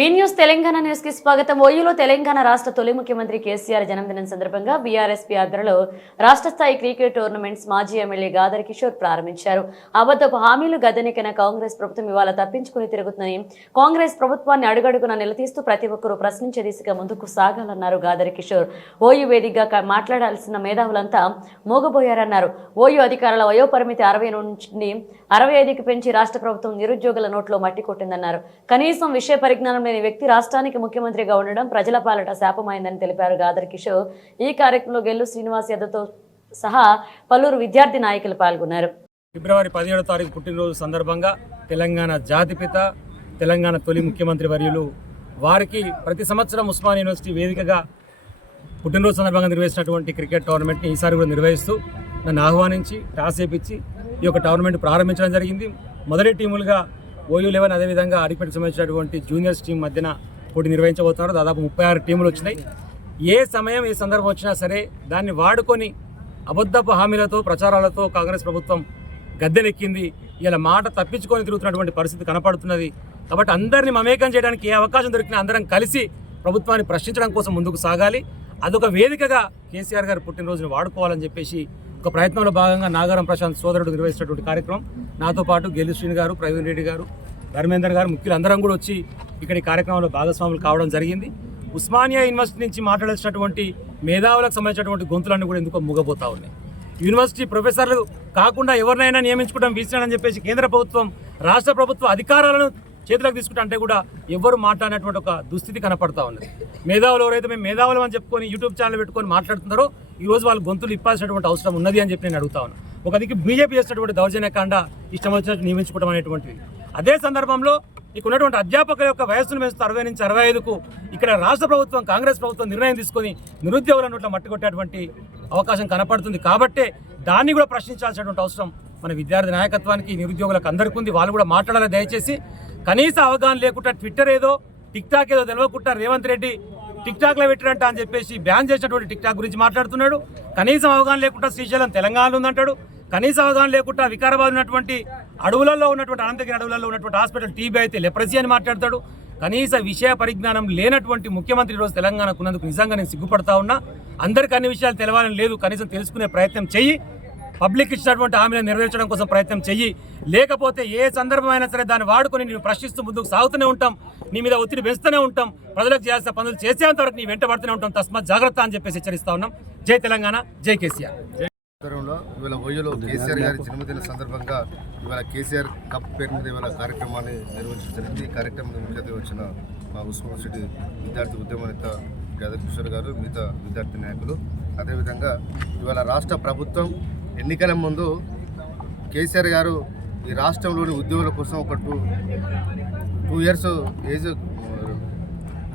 వి news Telangana news కి స్వాగతం. ఓయూలో తెలంగాణ రాష్ట్ర తొలి ముఖ్యమంత్రి కేసీఆర్ జన్మదినం సందర్భంగా బీఆర్ఎస్పీ ఆధ్వర్యంలో రాష్ట్ర స్థాయి క్రికెట్ టోర్నమెంట్స్ మాజీ ఎమ్మెల్యే గాదర్ కిషోర్ ప్రారంభించారు. అబద్ధపు హామీలు గద్దెనెక్కిన కాంగ్రెస్ ప్రభుత్వం ఇవాళ తప్పించుకుని తిరుగుతుందని, కాంగ్రెస్ ప్రభుత్వాన్ని అడుగడుగున నిలదీస్తూ ప్రతి ఒక్కరూ ప్రశ్నించే దిశగా ముందుకు సాగాలన్నారు గాదర్ కిషోర్. ఓయూ వేదికగా మాట్లాడాల్సిన మేధావులంతా మోగబోయారన్నారు. ఓయూ అధికారుల వయోపరిమితి 60 నుంచి 65కి పెంచి రాష్ట్ర ప్రభుత్వం నిరుద్యోగుల నోట్లో మట్టి కొట్టిందన్నారు. కనీసం విషయ పరిజ్ఞానం లేని వ్యక్తి రాష్ట్రానికి ముఖ్యమంత్రిగా ఉండడం ప్రజల పాలట శాపమైందని తెలిపారు గాదర్ కిషోర్. ఈ కార్యక్రమంలో గెల్లు శ్రీనివాస్ యాదవ్తో సహా పలువురు విద్యార్థి నాయకులు పాల్గొన్నారు. ఫిబ్రవరి 17వ తారీఖు పుట్టినరోజు సందర్భంగా తెలంగాణ జాతిపిత, తెలంగాణ తొలి ముఖ్యమంత్రి వర్యులు వారికి ప్రతి సంవత్సరం ఉస్మానియా యూనివర్సిటీ వేదికగా పుట్టినరోజు సందర్భంగా నిర్వహిస్తున్నటువంటి క్రికెట్ టోర్నమెంట్ని ఈసారి కూడా నిర్వహిస్తూ నన్ను ఆహ్వానించి టాస్ వేయించి ఈ యొక్క టోర్నమెంట్ ప్రారంభించడం జరిగింది. మొదటి టీములుగా ఓయూ 11, అదేవిధంగా అడిపెట్కి సంబంధించినటువంటి జూనియర్స్ టీం మధ్యన పోటీ నిర్వహించబోతున్నారు. దాదాపు 36 టీములు వచ్చినాయి. ఏ సమయం ఏ సందర్భం వచ్చినా సరే దాన్ని వాడుకొని అబద్ధపు హామీలతో ప్రచారాలతో కాంగ్రెస్ ప్రభుత్వం గద్దెనెక్కింది. ఇలా మాట తప్పించుకొని తిరుగుతున్నటువంటి పరిస్థితి కనపడుతున్నది. కాబట్టి అందరినీ మమేకం చేయడానికి ఏ అవకాశం దొరికినా అందరం కలిసి ప్రభుత్వాన్ని ప్రశ్నించడం కోసం ముందుకు సాగాలి. అదొక వేదికగా కేసీఆర్ గారు పుట్టినరోజును వాడుకోవాలని చెప్పేసి ఒక ప్రయత్నంలో భాగంగా నాగారం ప్రశాంత్ సోదరుడు నిర్వహిస్తున్నటువంటి కార్యక్రమం. నాతో పాటు గెల్లు శ్రీని గారు, ప్రవీణ్ రెడ్డి గారు, ధర్మేందర్ గారు, ముఖ్యులు అందరం కూడా వచ్చి ఇక్కడ ఈ కార్యక్రమంలో భాగస్వాములు కావడం జరిగింది. ఉస్మానియా యూనివర్సిటీ నుంచి మాట్లాడాల్సినటువంటి మేధావులకు సంబంధించినటువంటి గొంతులన్నీ కూడా ఎందుకో మూగబోతా ఉన్నాయి. యూనివర్సిటీ ప్రొఫెసర్లు కాకుండా ఎవరినైనా నియమించుకోవడం వీసనని చెప్పేసి కేంద్ర ప్రభుత్వం, రాష్ట్ర ప్రభుత్వ అధికారాలను చేతులకు తీసుకుంటా అంటే కూడా ఎవరు మాట్లాడినటువంటి ఒక దుస్థితి కనపడతా ఉన్నది. మేధావులు ఎవరైతే మేము మేధావులు అని చెప్పుకొని యూట్యూబ్ ఛానల్ పెట్టుకొని మాట్లాడుతున్నారో ఈరోజు వాళ్ళు గొంతులు ఇప్పాల్సినటువంటి అవసరం ఉన్నది అని చెప్పి నేను అడుగుతా ఉన్నాను. ఒక దిక్కు బీజేపీ చేసినటువంటి దౌర్జన్యకాండ ఇష్టం వచ్చినట్టు నియమించుకోవడం అనేటువంటిది. అదే సందర్భంలో ఇక్కడ ఉన్నటువంటి అధ్యాపకుల యొక్క వయస్సును పెంచుతూ 60 నుంచి 65కు ఇక్కడ రాష్ట్ర ప్రభుత్వం, కాంగ్రెస్ ప్రభుత్వం నిర్ణయం తీసుకొని నిరుద్యోగుల నోట్ల మట్టి కొట్టేటువంటి అవకాశం కనపడుతుంది. కాబట్టే దాన్ని కూడా ప్రశ్నించాల్సినటువంటి అవసరం మన విద్యార్థి నాయకత్వానికి, నిరుద్యోగులకు అందరికీ ఉంది. వాళ్ళు కూడా మాట్లాడాలి. దయచేసి కనీస అవగాహన లేకుండా ట్విట్టర్ ఏదో, టిక్టాక్ ఏదో తెలియకుండా రేవంత్ రెడ్డి టిక్టాక్లో పెట్టినట్ట అని చెప్పేసి బ్యాన్ చేసినటువంటి టిక్టాక్ గురించి మాట్లాడుతున్నాడు. కనీసం అవగాహన లేకుండా శ్రీశైలం తెలంగాణలో ఉందంటాడు. కనీస అవగాహన లేకుండా వికారాబాద్ ఉన్నటువంటి అడవులలో ఉన్నటువంటి అనంతగిరి అడవులలో ఉన్నటువంటి హాస్పిటల్ టీబీ అయితే లెప్రసీ అని మాట్లాడతాడు. కనీస విషయ పరిజ్ఞానం లేనటువంటి ముఖ్యమంత్రి ఈరోజు తెలంగాణకు ఉన్నందుకు నిజంగా నేను సిగ్గుపడతా ఉన్నా. అందరికీ అన్ని విషయాలు తెలవాలని లేదు, కనీసం తెలుసుకునే ప్రయత్నం చెయ్యి. పబ్లిక్ ఇచ్చినటువంటి హామీలను నెరవేర్చడం కోసం ప్రయత్నం చెయ్యి. లేకపోతే ఏ సందర్భమైనా సరే దాన్ని వాడుకొని నేను ప్రశ్నిస్తూ ముందుకు సాగుతూనే ఉంటాం. నీ మీద ఒత్తిడి పెంచుతూనే ఉంటాం. ప్రజలకు చేయాల్సిన పనులు చేసేంత వరకు నీ వెంట పడుతూనే ఉంటాం. తస్మాత్ జాగ్రత్త అని చెప్పేసి హెచ్చరిస్తా ఉన్నాం. జై తెలంగాణ, జై కేసీఆర్. ఇవాళ ఓయూలో కేసీఆర్ గారి జన్మదిన సందర్భంగా ఇవాళ కేసీఆర్ కప్ పేరు మీద ఇవాళ కార్యక్రమాన్ని నిర్వహించడం జరిగింది. ఈ కార్యక్రమానికి ముఖ్య అతిథిగా వచ్చిన మా ఉస్మానియా సిటీ విద్యార్థి ఉద్యమ నేత గాదర్ కిషోర్ గారు, మిగతా విద్యార్థి నాయకులు, అదేవిధంగా ఇవాళ రాష్ట్ర ప్రభుత్వం ఎన్నికల ముందు కేసీఆర్ గారు ఈ రాష్ట్రంలోని ఉద్యోగుల కోసం ఒక టూ ఇయర్స్ ఏజ్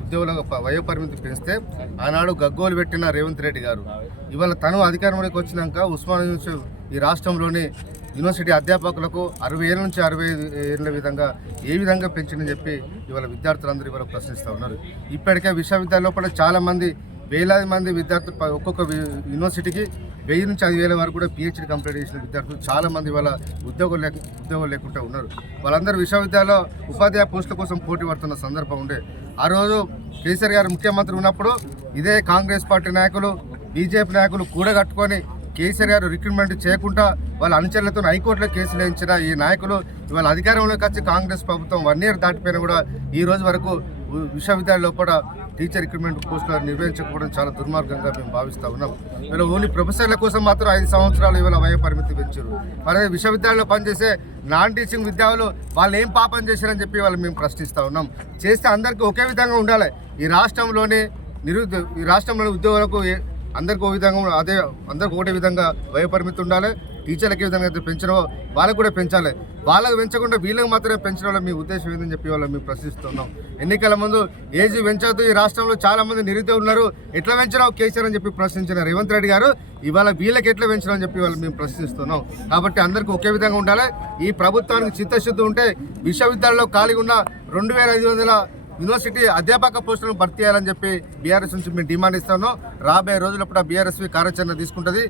ఉద్యోగుల వయోపరిమితి పెంచితే ఆనాడు గగ్గోలు పెట్టిన రేవంత్ రెడ్డి గారు ఇవాళ తను అధికారంలోకి వచ్చినాక ఉస్మానియా యూనివర్సిటీ ఈ రాష్ట్రంలోని యూనివర్సిటీ అధ్యాపకులకు 60 ఏళ్ళ నుంచి 65 ఏళ్ళ విధంగా ఏ విధంగా పెంచిందని చెప్పి ఇవాళ విద్యార్థులందరూ ఇవాళ ప్రశ్నిస్తూ ఉన్నారు. ఇప్పటికే విశ్వవిద్యాలయంలో కూడా చాలామంది, వేలాది మంది విద్యార్థులు ఒక్కొక్క యూనివర్సిటీకి 1000 నుంచి 5000 వరకు కూడా పిహెచ్డీ కంప్లీట్ చేసిన విద్యార్థులు చాలామంది ఇవాళ ఉద్యోగం లేకుండా ఉన్నారు. వాళ్ళందరూ విశ్వవిద్యాలయంలో ఉపాధ్యాయ పోస్టుల కోసం పోటీ పడుతున్న సందర్భం ఉండే. ఆ రోజు కేసీఆర్ గారు ముఖ్యమంత్రి ఉన్నప్పుడు ఇదే కాంగ్రెస్ పార్టీ నాయకులు, బీజేపీ నాయకులు కూడగట్టుకొని కేసీఆర్ గారు రిక్రూట్మెంట్ చేయకుండా వాళ్ళ అనుచరులతో హైకోర్టులో కేసులు వేయించిన ఈ నాయకులు ఇవాళ అధికారంలోకి వచ్చి కాంగ్రెస్ ప్రభుత్వం 1 ఇయర్ దాటిపోయినా కూడా ఈ రోజు వరకు విశ్వవిద్యాలయంలో కూడా టీచర్ రిక్రూట్మెంట్ పోస్టులు నిర్వహించకపోవడం చాలా దుర్మార్గంగా మేము భావిస్తూ ఉన్నాం. వీళ్ళు ఓన్లీ ప్రొఫెసర్ల కోసం మాత్రం 5 సంవత్సరాలు ఇవాళ వయో పరిమితి పెంచారు. మరి విశ్వవిద్యాలయంలో పనిచేసే నాన్ టీచింగ్ విద్యార్థులు వాళ్ళు ఏం పాపం చేశారని చెప్పి వాళ్ళు మేము ప్రశ్నిస్తూ ఉన్నాం. చేస్తే అందరికీ ఒకే విధంగా ఉండాలి. ఈ రాష్ట్రంలోని ఉద్యోగులకు అందరికీ ఒక విధంగా అందరికీ ఒకటే విధంగా వయోపరిమితి ఉండాలి. టీచర్లకి ఏ విధంగా అయితే పెంచడమో వాళ్ళకు కూడా పెంచాలి. వాళ్ళకు పెంచకుండా వీళ్ళకి మాత్రమే పెంచడం వల్ల మీ ఉద్దేశం ఏంటని చెప్పి వాళ్ళు మేము ప్రశ్నిస్తున్నాం. ఎన్నికల ముందు ఏజీ పెంచవద్దు, ఈ రాష్ట్రంలో చాలామంది నిరుద్యోగులు ఉన్నారు, ఎట్లా పెంచడం కేసీఆర్ అని చెప్పి ప్రశ్నించిన రేవంత్ రెడ్డి గారు ఇవాళ వీళ్ళకి ఎట్లా పెంచడం అని చెప్పి వాళ్ళు మేము ప్రశ్నిస్తున్నాం. కాబట్టి అందరికీ ఒకే విధంగా ఉండాలి. ఈ ప్రభుత్వానికి చిత్తశుద్ధి ఉంటే విశ్వవిద్యాలయంలో ఖాళీగా ఉన్న 2500 యూనివర్సిటీ అధ్యాపక పోస్టులను భర్తీ చేయాలని చెప్పి బీఆర్ఎస్ నుంచి మేము డిమాండ్ ఇస్తాను. రాబోయే రోజులప్పుడు బీఆర్ఎస్వి కార్యాచరణ తీసుకుంటుంది.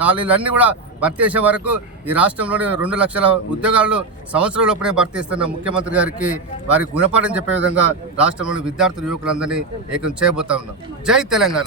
ఖాళీలన్నీ కూడా భర్తీ చేసే వరకు ఈ రాష్ట్రంలోని 2 లక్షల ఉద్యోగాలు సంవత్సరంలోపునే భర్తీ చేస్తున్న ముఖ్యమంత్రి గారికి వారి గుణపాఠం చెప్పే విధంగా రాష్ట్రంలోని విద్యార్థులు యువకులందరినీ ఏకం చేయబోతా ఉన్నాం. జై తెలంగాణ.